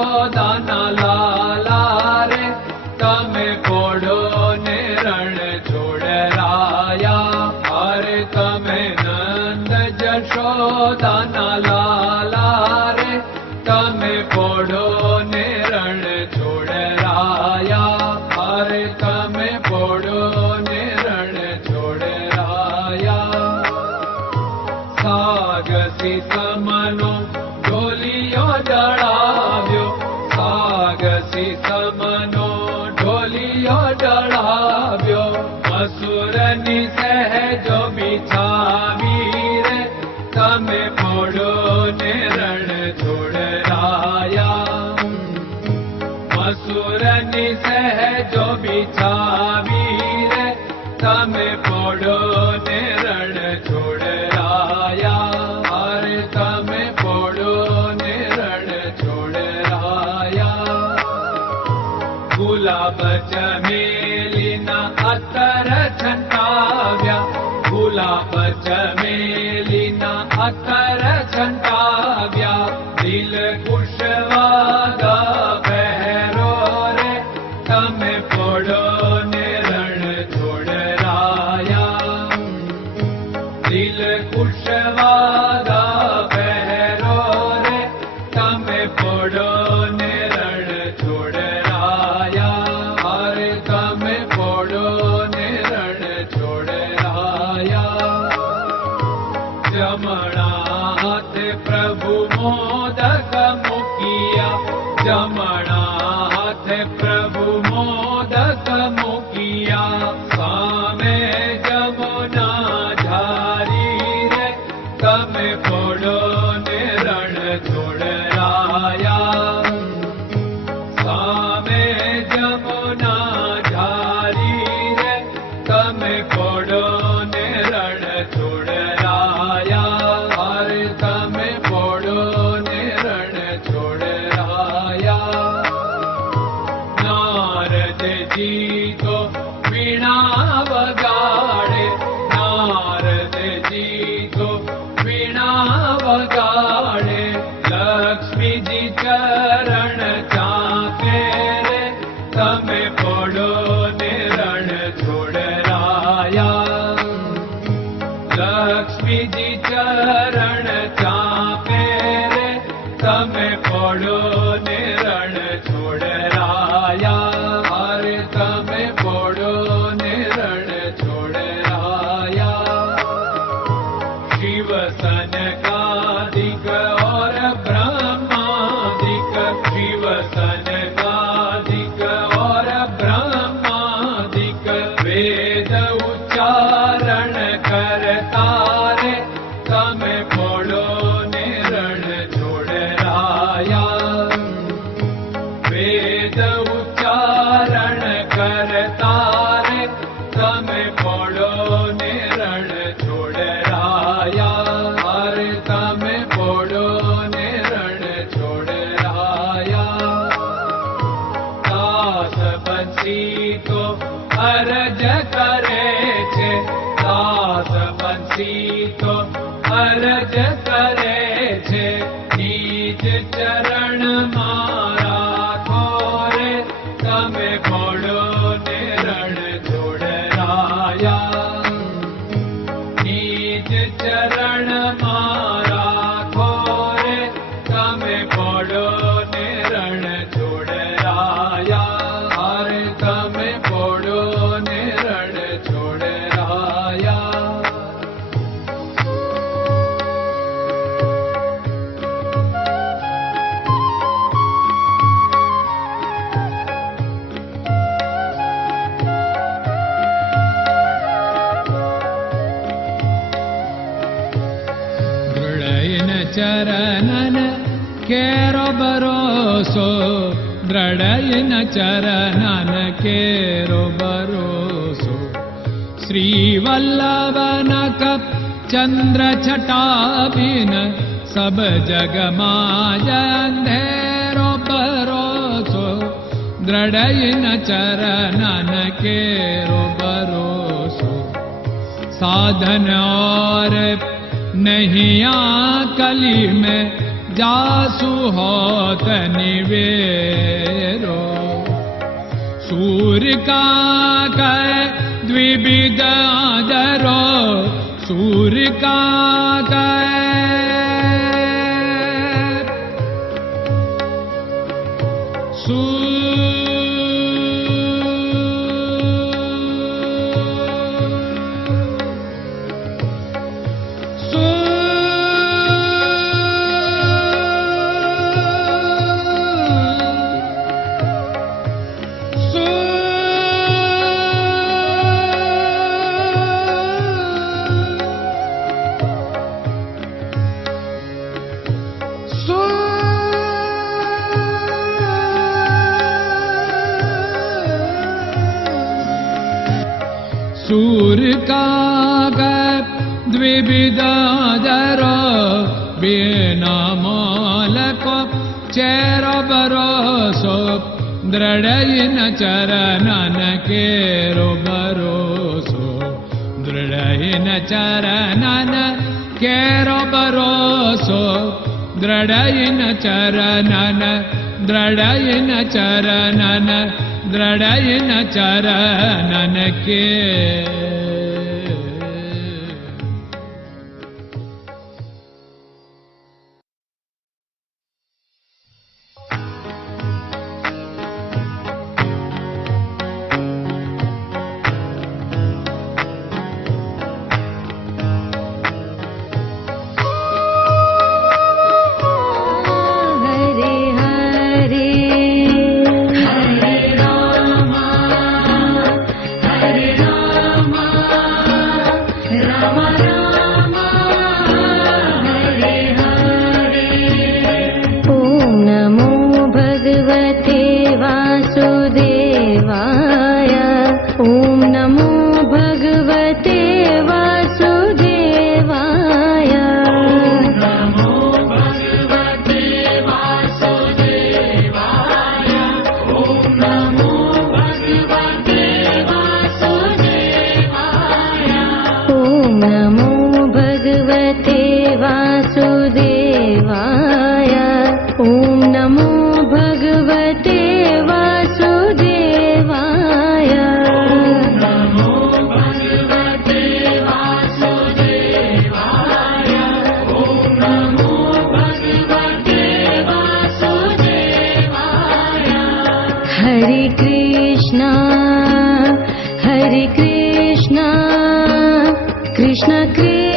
જશોદાના લાલા રે તમે પોડો ને રણ છોડરાયા. અરે તમે નંદ જશોદાના લાલા રે તમે પોડો ને રણ છોડરાયા. અરે તમે પોડો ને રણ છોડરાયા. સાગસી સમનો ઢોલિયો ડળાવ્યો, સાગસી સમનો ઢોલિયો ડળાવ્યો. મસૂરની સહેજો બિછાવી રે તમે પોડો ને રણ છોડરાયા. મસૂરની સહેજો બિછાવી રે તમે પોડો ને રણ છોડરાયા. અરે તમે પોડો ને રણ છોડરાયા. ગુલાબ ચમેલીના અત્તર છંટાવ્યા, ગુલાબ ચમેલીના અત્તર છંટાવ્યા. દિલ કુશવાદા પહેરો રે તમે પોડો ને રણ છોડરાયા. દિલ કુશવાદા પહેરો રે તમે પોડો ને રણ છોડરાયા. અરે તમે પોડો ને રણ છોડરાયા. જમણા હાથે પ્રભુ મોદક મૂકિયા, જમણા હાથે પ્રભુ મોદક મૂકિયા. સામે જમુના ઝારી રે તમે પોડો ને રણ છોડરાયા. સામે જમુના ઝારી રે તમે પોડો ને રણ છોડરાયા. અરે તમે પોડો ને રણ છોડરાયા. નારદજી તો વીણા વગાડે, નારદજી તો વીણા વગાડે. લક્ષ્મીજી ચરણ ચાકે રે તમે પોડો ને રણ છોડરાયા. લક્ષ્મીજી ચરણ ચાપે રે તમે પોડો ને રણ છોડરાયા. અરે તમે પોડો ને રણ છોડરાયા. શિવ સનકાદિક और ब्रह्मादिक, शिव सनकादिक और ब्रह्मादिक. वेद उच्चारण करता रे તમે પોડો ને રણ છોડરાયા. વેદ ઉચ્ચારણ કરતા રે તમે પોડો ને રણ છોડરાયા. અરે તમે પોડો ને રણ છોડરાયા. દાસ બંસી તો અરજ કરે છે, દાસ બંસી તો અરજ કરે છે. નીચ ચરણ મારા ખોરે તમે પોડો ને રણ છોડરાયા. નીચ ચરણ મારા ખોરે તમે પોડો ને રણ છોડરાયા. અરે તમે પોડો ને રણ છોડરાયા. ચરણન કેરો ભરોસો, દ્રઢયન ચરણન કેરો ભરોસો. શ્રી વલ્લભન કપ ચંદ્ર છટાબિન સબ જગમાં અંધેરો ભરોસો. દ્રઢયન ચરણન કેરો ભરોસો. साधन और नहीं कली में जासु होत निवेरो। सूर्य का कै द्विविध आदरो, सूर्य का सूर्य का द्विविधादरो, बिना मोल को चेर भरोसो, दृढ़ चरणन केरो भरोसो, दृढ़ चरणन केरो भरोसो, दृढ़ चरणन, दृढ़ चरणन, दृढ़ चरणन के। Hare Krishna, Krishna Krishna